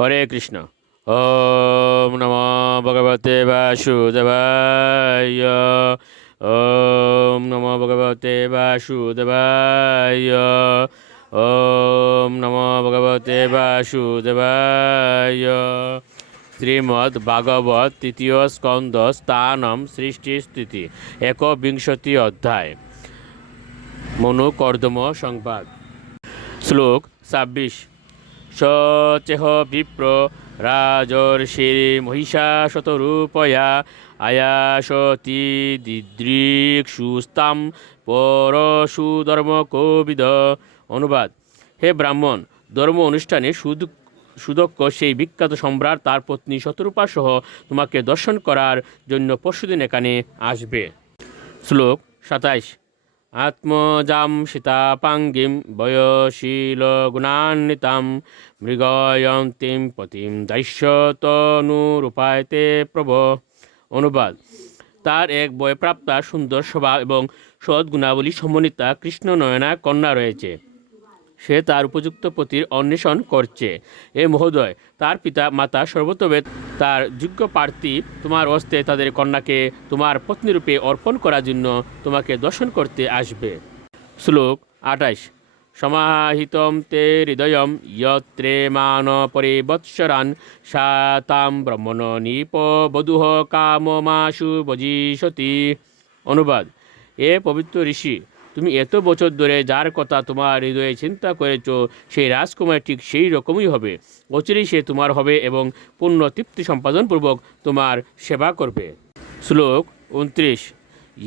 হরে কৃষ্ণ। ওম নমো ভগবতে বাসুদেবায়। ওম নমো ভগবতে বাসুদেবায়। ওম নমো ভগবতে বাসুদেবায়। শ্রীমদ্ ভাগবত তৃতীয় স্কন্দ স্থানম সৃষ্টি স্থিতি ১বিংশতি অধ্যায়। মনুকর্দম সংবাদ। শ্লোক ২৬। সচেহ বিপ্র রাজর্ষির্মহিষাশতরূপয়া আয়াসতি দিদৃক্ষুস্তাম পরশুধর্মকোবিদ। অনুবাদ: হে ব্রাহ্মণ, ধর্ম অনুষ্ঠানে সুদক্ষ সেই বিখ্যাত সম্রাট তার পত্নী শতরূপা সহ তোমাকে দর্শন করার জন্য পরশুদিন এখানে আসবে। শ্লোক ২৭। আত্মজাম সীতাপাঙ্গিম বয়শীল গুণান্বিতাম মৃগয়ন্তীম পতিম দাস্যতনুরূপায়তে প্রভ। অনুবাদ: তার এক বয়প্রাপ্তা সুন্দর স্বভাব এবং সদ্গুণাবলী সমন্বিতা কৃষ্ণনয়না কন্যা রয়েছে। সে তার উপযুক্ত পতির অন্বেষণ করছে। এ মহোদয়, তার পিতা মাতা সর্বতোভে তার যোগ্য প্রার্থী তোমার হস্তে তাদের কন্যাকে তোমার পত্নীরূপে অর্পণ করার জন্য তোমাকে দর্শন করতে আসবে। শ্লোক ২৮। সমাহিতম তে হৃদয়ম যত্রে মান পরিবৎসরান সা তাম ব্রহ্মণ নিপ বধূহ কামমাশু ভজিষ্যতি। অনুবাদ: এ পবিত্র ঋষি, তুমি এত বছর ধরে যার কথা তোমার হৃদয়ে চিন্তা করেছ, সেই রাজকুমার ঠিক সেই রকমই হবে। অচিরেই সে তোমার হবে এবং পূর্ণ তৃপ্তি সম্পাদনপূর্বক তোমার সেবা করবে। শ্লোক ২৯।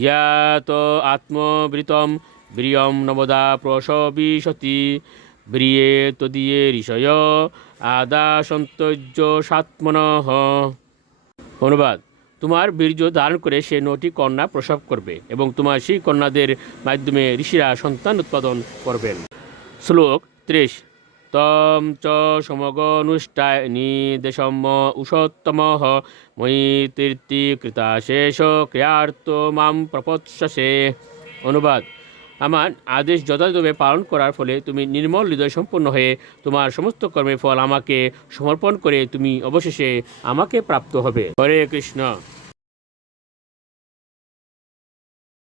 ইয়াত আত্মবৃতম বীর্যম নবদা প্রসবিশতি ব্রিয়ে তদীয়ে ঋষয় আদাসন্তর্য সাত্মনঃ। অনুবাদ: তোমার বীর্য ধারণ করে সে ৯টি কন্যা প্রসব করবে এবং তোমার সেই কন্যাদের মাধ্যমে ঋষিরা সন্তান উৎপাদন করবেন। শ্লোক ৩০। তম চ সমগনুষ্টায় নিদেশম উষোত্তমঃ ময়ি তীর্তি কৃতাশেষ ক্রিয়ার্থ মাম প্রপৎসসে। অনুবাদ: আমার আদেশ যথাযথভাবে পালন করার ফলে তুমি নির্মল হৃদয় সম্পন্ন হয়ে তোমার সমস্ত কর্মের ফল আমাকে সমর্পণ করে তুমি অবশেষে আমাকে প্রাপ্ত হবে। হরে কৃষ্ণ।